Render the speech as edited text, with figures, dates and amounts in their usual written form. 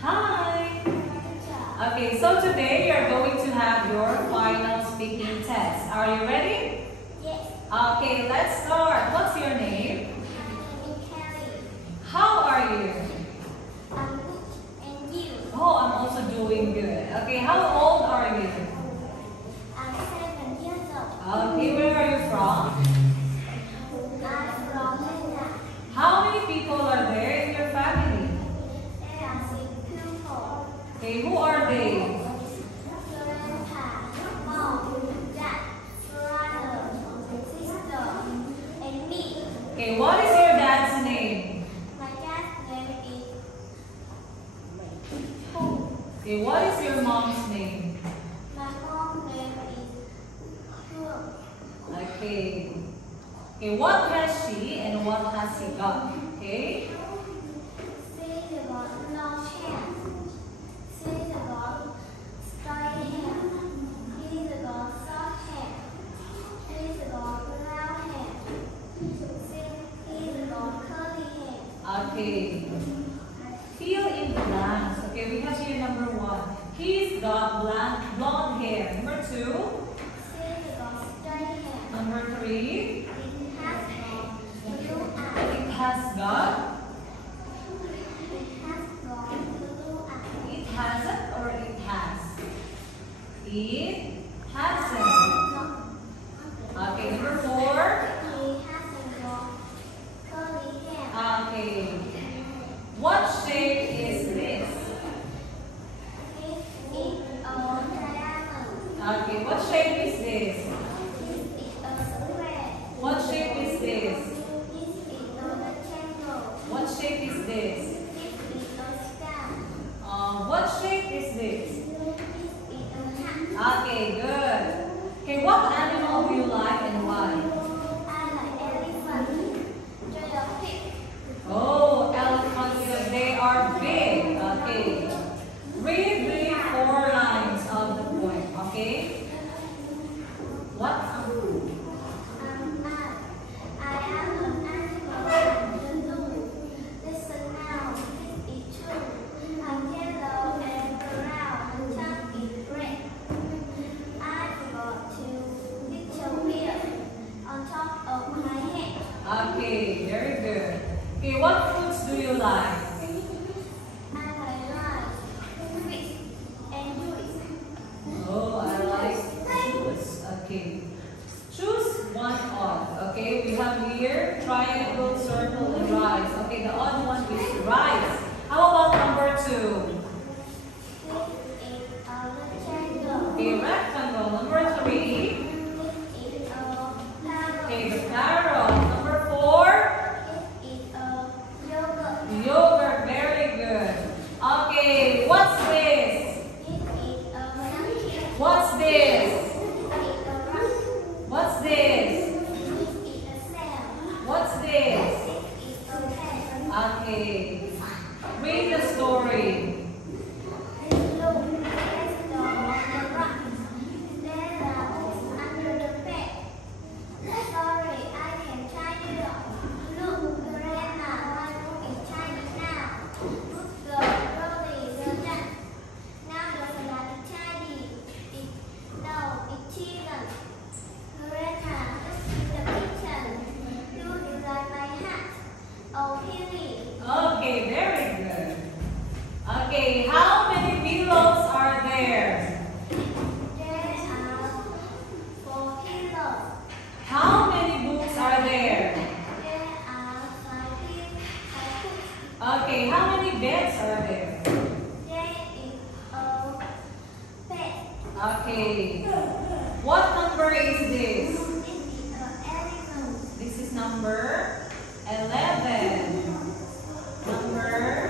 Hi! Okay, so today you're going to have your final speaking test. Are you ready? Yes. Okay, let's start. What's your name? I'm Kelly. How are you? I'm good. And you? Oh, I'm also doing good. Okay, how old are you? I'm 7 years old. Okay, where are you from? I'm from Vietnam. How many people are there in your family? There are 6 people. Okay, who are they? Grandpa, mom, dad, brother, sister, and me. Okay, what is your dad's name? My dad's name is Phu. Okay, what is your mom's name? My mom's name is Hương. Okay. Okay, what has she and what has he got? Okay? She's got long hair. She's got straight hair. He's got short hair. He's got brown hair. He's got curly hair. Okay. Fill in the blanks. Okay, we have here number 1. He's got blonde hair. Number 2. She's got straight hair. Number 3. It has got blue eyes. It has got. It has got blue eyes. It hasn't or it has? It hasn't. No, Okay, number 4. he hasn't got curly hair. Okay. What shape is this? This is a diamond. Okay, what shape is this? This is a square. What shape is this? This is a rectangle. What shape is this? This is a star. What shape is this? This is a hat. Okay, good. Okay, what animal do you like and why? I like elephant. They are big. Oh, elephants because they are big. Okay. Read the 4 lines of the poem. Okay. What? I am an animal in the zoo. Listen now, this is true. I'm yellow and brown. Tongue is red. I've got 2 little ears on top of my head. Okay, very good. Okay, what fruits do you like? I like rice, fish, and juice. Oh, I like juice. Okay. Choose one odd. Okay, we have here triangle, circle, and rice. Okay, the odd one is rice. How about number 2? This is a rectangle. Okay, rectangle. Number 3. This is a parrot. Okay, the parrot. Number 4. This is a yogurt. Yogurt. Very good. Okay, what's this? This is a monkey. What's this? This is a rock. What's this? This is a cell. What's this? This is a pen. Okay. Read the story. Look, there's a dog on the rock. There are books under the bed. Sorry, I can tie you up. Look, Grandma, my room is tidy now. Good girl, Rolly, well done. Now the flat is tidy. No, it isn't. Grandma, this is the kitchen. Do you like my hat? Oh, Hilly. Okay, very good. Okay, how many pillows are there? There are 4 pillows. How many books are there? There are 5 books. Okay, how many beds are there? There is a bed. Okay. What number is this? This is an elephant. This is number 11. Number